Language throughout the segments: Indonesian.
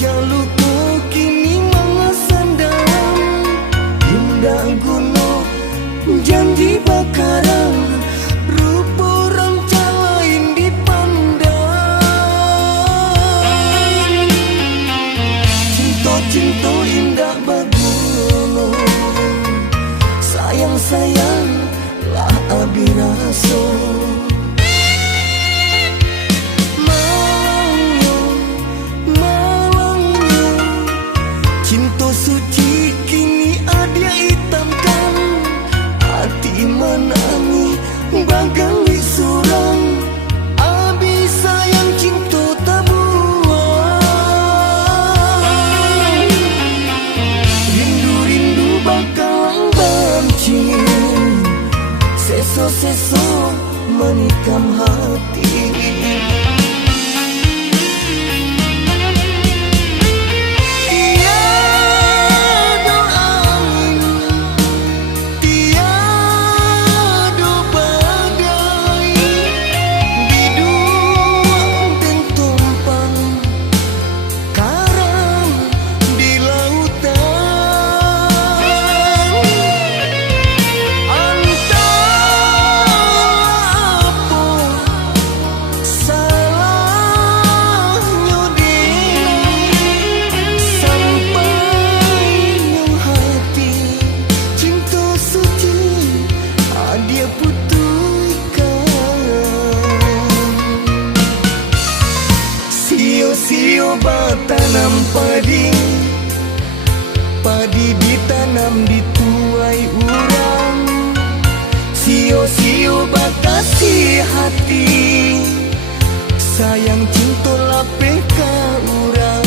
jalukmu kini mengasandang, indah gunung janji bakaran, rupa orang lain dipandang. Cinta-cinta indah bagunung, sayang-sayang lah abi rasa. Cinta suci kini ada hitamkan, hati menangi bagang surang. Abi sayang cinta tak buang, rindu-rindu bakal benci, seso-seso menikam hati. Sio batanam padi, padi ditanam di tuai urang. Sio-sio bakasih hati, sayang cinta lapeh ka urang.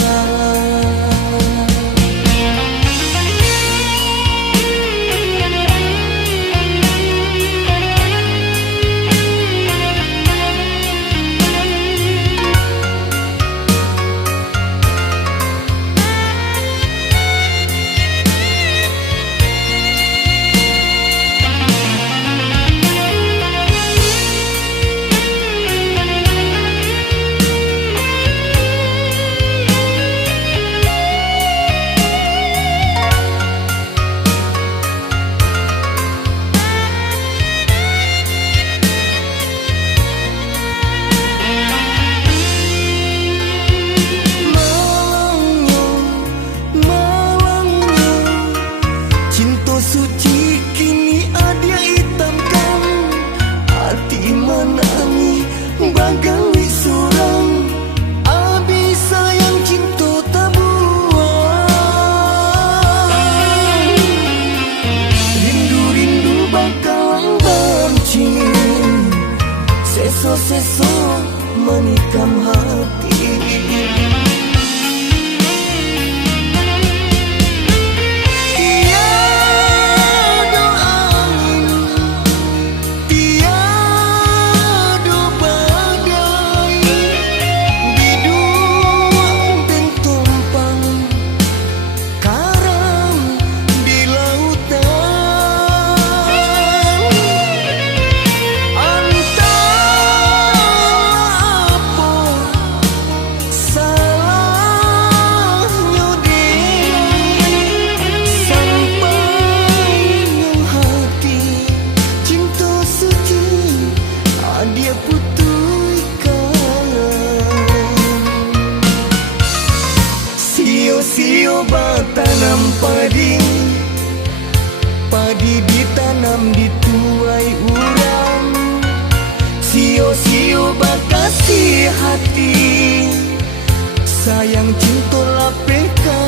Suci kini ada hitamkan, hati menangi bagang surang. Abi sayang cinta tak buang, rindu-rindu bakal benci, seso-seso menikam hati. Sio batanam padi, padi ditanam di tuai urang. Sio-sio bakasih hati, sayang cinta lapeh ka